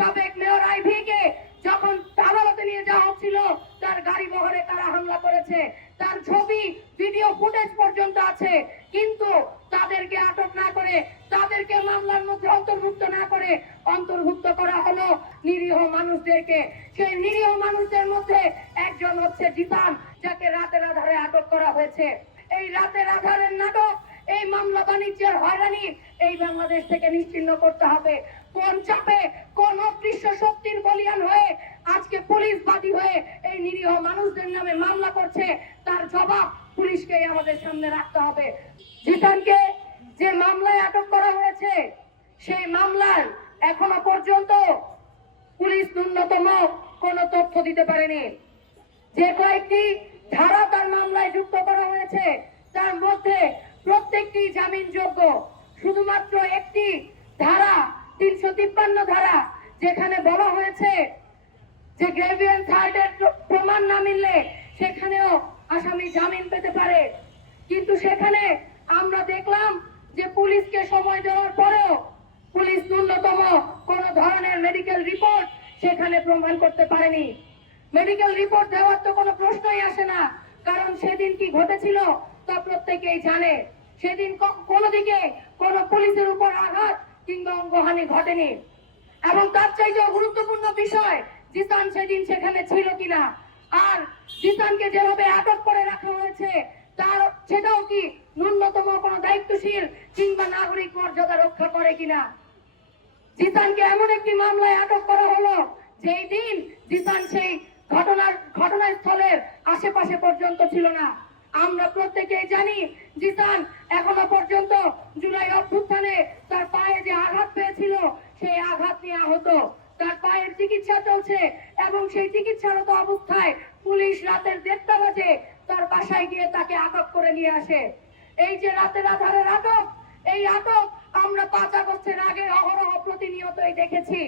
সাবেক মেয়র আইভিকে যখন আদালতে নিয়ে যাওয়া হচ্ছিল, তার গাড়ি বহরে কারা হামলা করেছে। তার ছবি ভিডিও ফুটেজ পর্যন্ত আছে। কিন্তু তাদেরকে আটক না করে, তাদেরকে মামলার মধ্যে অন্তর্ভুক্ত না করে অন্তর্ভুক্ত করা হলো নিরীহ মানুষদেরকে। সেই নিরীহ মানুষদের মধ্যে একজন হচ্ছে জিতান, যাকে রাতের আধারে আটক করা হয়েছে। এই রাতের আধারের নাটক, এই মামলা বাণিজ্যের হয়রানি, এই বাংলাদেশ থেকে নিশ্চিহ্ন করতে হবে। কোন চাপে অদৃশ্য শক্তির বলিয়ান হয়ে আজকে পুলিশ বাদী হয়ে এই নিরীহ মানুষদের নামে মামলা করছে, তার জবাব পুলিশকে আমাদের সামনে রাখতে হবে। জিতানকে যে মামলায় আটক করা হয়েছে, সেই মামলার এখনও পর্যন্ত পুলিশ ন্যূনতম কোনো তথ্য দিতে পারেনি। যে কয়েকটি ধারা তার মামলায় যুক্ত করা হয়েছে, তার মধ্যে প্রত্যেকটি জামিনযোগ্য। শুধুমাত্র একটি ধারা, তিনশো তিপ্পান্ন ধারা যেখানে বলা হয়েছে যে গ্রেভিয়ান থার্ডের প্রমাণ না মিললে সেখানেও আসামি জামিন পেতে পারে। কিন্তু সেখানে আমরা দেখলাম যে পুলিশকে সময় দেওয়ার পরেও পুলিশ ন্যূনতম কোন ধরনের মেডিকেল রিপোর্ট সেখানে প্রমাণ করতে পারেনি। মেডিকেল রিপোর্ট দেওয়ার তো কোনো প্রশ্নই আসে না, কারণ সেদিন কি ঘটেছিল তা প্রত্যেকেই জানে। সেদিন কোনো দিকে কোনো পুলিশের উপর আঘাত কিংবা অঙ্গহানি ঘটেনি। এবং তার চাইতেও গুরুত্বপূর্ণ বিষয়, জিসান সেদিন সেখানে ছিল কিনা? আর জিসানকে যেভাবে আটক করে রাখা হয়েছে, তার সেটাও কি ন্যূনতম কোনো দায়িত্বশীল কিংবা নাগরিক মর্যাদা রক্ষা করে কিনা? জিসানকে এমন একটি মামলায় আটক করা হলো, যেই দিন জিসান সেই ঘটনার ঘটনাস্থলের আশেপাশে পর্যন্ত ছিল না। আমরা প্রত্যেকেই জানি জিসান এখনও পর্যন্ত জুলাই অভ্যুত্থানে তার পায়ে যে আঘাত পেয়েছিল সেই আঘাত নিয়ে আহত তার পায়ের চিকিৎসা চলছে এবং সেই চিকিৎসারত অবস্থায় পুলিশ রাতের দেড়টা বাজে তার বাসায় গিয়ে তাকে আটক করে নিয়ে আসে। এই যে রাতের আধারের আটক, এই আটক আমরা পাঁচ আগস্টের আগে অহরহ প্রতিনিয়তই দেখেছি।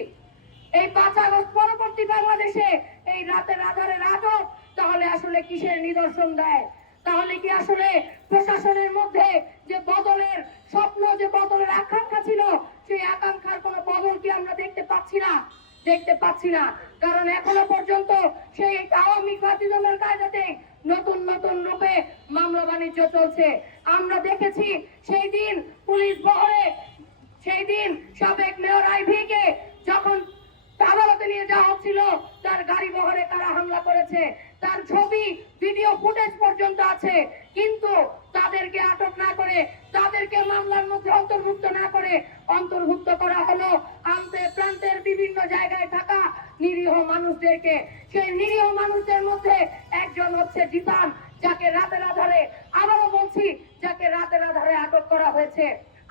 এই পাঁচ আগস্ট পরবর্তী বাংলাদেশে এই রাতের আধারের আটক, তাহলে আসলে কিসের নিদর্শন দেয়? তাহলে কি আসলে প্রশাসনের মধ্যে যে বদলের স্বপ্ন, যে বদলের আকাঙ্ক্ষা ছিল সেই আকাঙ্ক্ষার কোনো বদল কি আমরা দেখতে পাচ্ছি না, দেখতে পাচ্ছি না। কারণ এখনও পর্যন্ত সেই আওয়ামী ফাতিজমের কায়দাতে নতুন নতুন রূপে মামলা বাণিজ্য চলছে। আমরা দেখেছি সেই দিন পুলিশ বহরে, সেই দিন সাবেক মেয়র আইভিকে যখন আদালতে নিয়ে যাওয়া হচ্ছিল, তার গাড়ি বহরে কারা হামলা করেছে। তার ছবি, ভিডিও ফুটেজ পর্যন্ত আছে। কিন্তু তাদেরকে আটক না করে তাদেরকে মামলার মধ্যে অন্তর্ভুক্ত না করে অন্তর্ভুক্ত করা হলো। আন্তে প্রান্তের বিভিন্ন জায়গায় থাকা নিরীহ মানুষদেরকে। সেই নিরীহ মানুষদের মধ্যে একজন হচ্ছে জিতান যাকে রাতের আধারে, আবারও বলছি, যাকে রাতের আধারে আটক করা হয়েছে।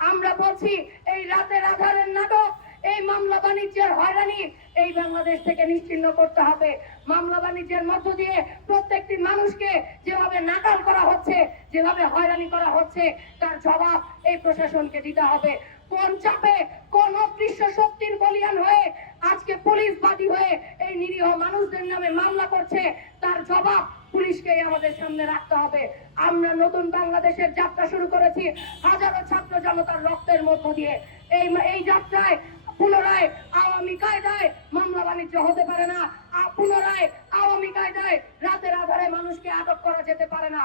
আমরা বলছি, এই রাতের আধারের নাটক এই মামলা বাণিজ্যের হয়রানি এই বাংলাদেশ থেকে নিশ্চিন্ন করতে হবে। মামলা বাণিজ্যের মধ্য দিয়ে প্রত্যেকটি মানুষকে যেভাবে নাকাল করা হচ্ছে, যেভাবে হয়রানি করা হচ্ছে, তার জবাব এই প্রশাসনকে দিতে হবে। কোন চাপে, কোন অদৃশ্য শক্তির বলিয়ান হয়ে আজকে পুলিশ বাদী হয়ে এই নিরীহ মানুষদের নামে মামলা করছে, তার জবাব পুলিশকেই আমাদের সামনে রাখতে হবে। আমরা নতুন বাংলাদেশের যাত্রা শুরু করেছি হাজারো ছাত্র জনতার রক্তের মধ্য দিয়ে। এই এই যাত্রায় পুনরায় আওয়ামী কায়দায় মামলা বাণিজ্য হতে পারে না। পুনরায় আওয়ামী কায়দায় রাতের আধারে মানুষকে আটক করা যেতে পারে না।